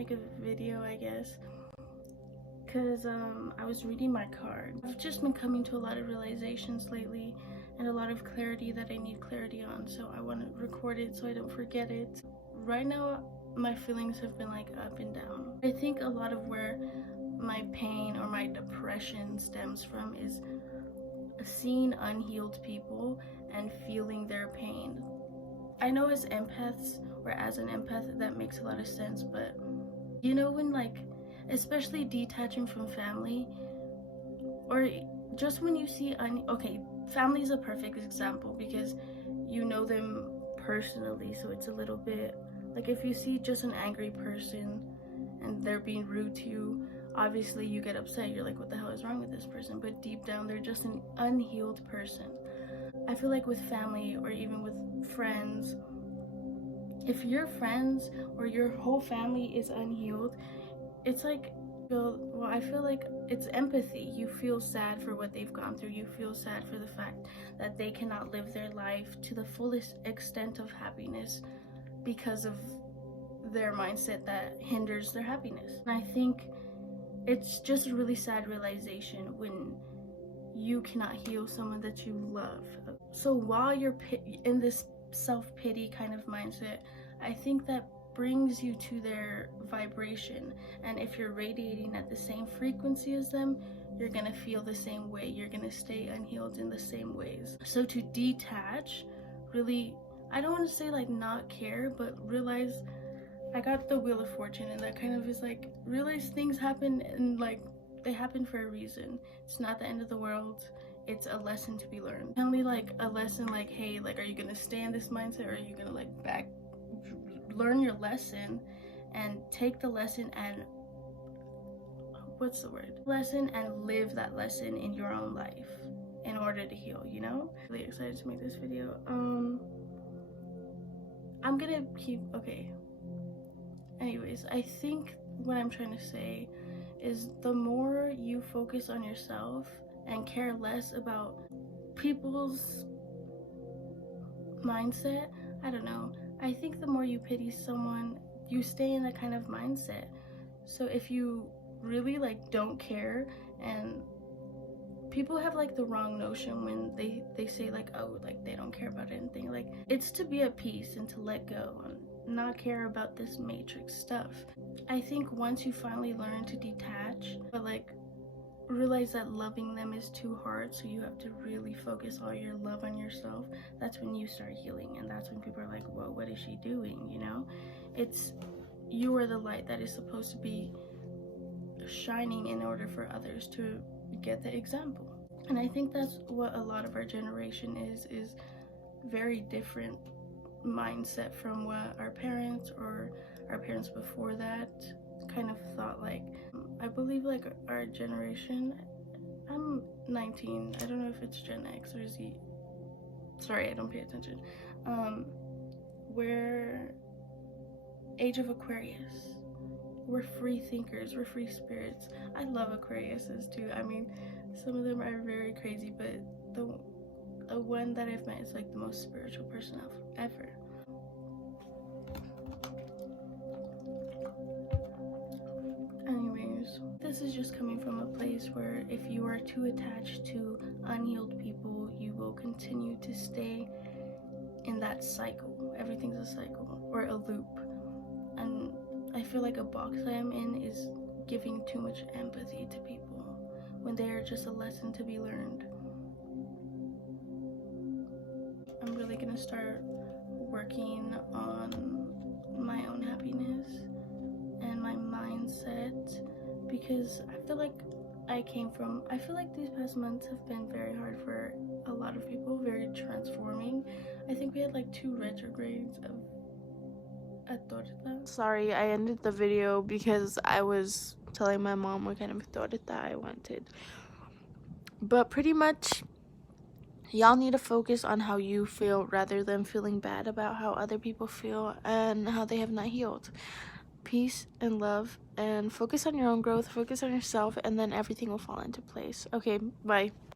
make a video, I guess, because I was reading my card. I've just been coming to a lot of realizations lately and a lot of clarity that I need clarity on, so I want to record it so I don't forget it. Right now, my feelings have been like up and down. I think a lot of where my pain or my depression stems from is seeing unhealed people and feeling their pain. I know as empaths, or as an empath, that makes a lot of sense, but you know, when like, especially detaching from family, or just when you see okay, family is a perfect example because you know them personally, so it's a little bit like if you see just an angry person and they're being rude to you, obviously you get upset. You're like, what the hell is wrong with this person? But deep down, they're just an unhealed person. I feel like with family or even with friends, if your friends or your whole family is unhealed, it's like, well, I feel like it's empathy. You feel sad for what they've gone through. You feel sad for the fact that they cannot live their life to the fullest extent of happiness because of their mindset that hinders their happiness. And I think it's just a really sad realization when you cannot heal someone that you love. So while you're in this self-pity kind of mindset, I think that brings you to their vibration, and if you're radiating at the same frequency as them, you're gonna feel the same way. You're gonna stay unhealed in the same ways. So to detach, really, I don't want to say like not care, but realize I got the Wheel of Fortune, and that kind of is like, realize things happen and like they happen for a reason. It's not the end of the world. It's a lesson to be learned. Only like a lesson like, hey, like, are you gonna stay in this mindset, or are you gonna like learn your lesson and take the lesson and lesson and live that lesson in your own life in order to heal, you know? Really excited to make this video. I'm gonna keep, okay. Anyways, I think what I'm trying to say is the more you focus on yourself and care less about people's mindset, I don't know, I think the more you pity someone, you stay in that kind of mindset. So if you really like don't care, and people have like the wrong notion when they say like, oh, like they don't care about anything, like it's to be at peace and to let go and not care about this matrix stuff. I think once you finally learn to detach, but like realize that loving them is too hard, so you have to really focus all your love on yourself, that's when you start healing. And that's when people are like, whoa, what is she doing, you know? It's, you are the light that is supposed to be shining in order for others to get the example. And I think that's what a lot of our generation is very different mindset from what our parents or our parents before that kind of thought. Like, I believe like our generation, I'm 19, I don't know if it's Gen X or Z, sorry, I don't pay attention, we're age of Aquarius. We're free thinkers, we're free spirits. I love Aquariuses too. I mean, some of them are very crazy, but the one that I've met is like the most spiritual person ever. Anyways, this is just coming from a place where if you are too attached to unhealed people, you will continue to stay in that cycle. Everything's a cycle or a loop. And I feel like a box I am in is giving too much empathy to people when they are just a lesson to be learned. I'm really gonna start working on my own happiness and my mindset, because I feel like I feel like these past months have been very hard for a lot of people, very transforming. I think we had like 2 retrogrades of torta. Sorry, I ended the video because I was telling my mom what kind of torta I wanted. But pretty much, y'all need to focus on how you feel rather than feeling bad about how other people feel and how they have not healed. Peace and love, and focus on your own growth, focus on yourself, and then everything will fall into place. Okay, bye.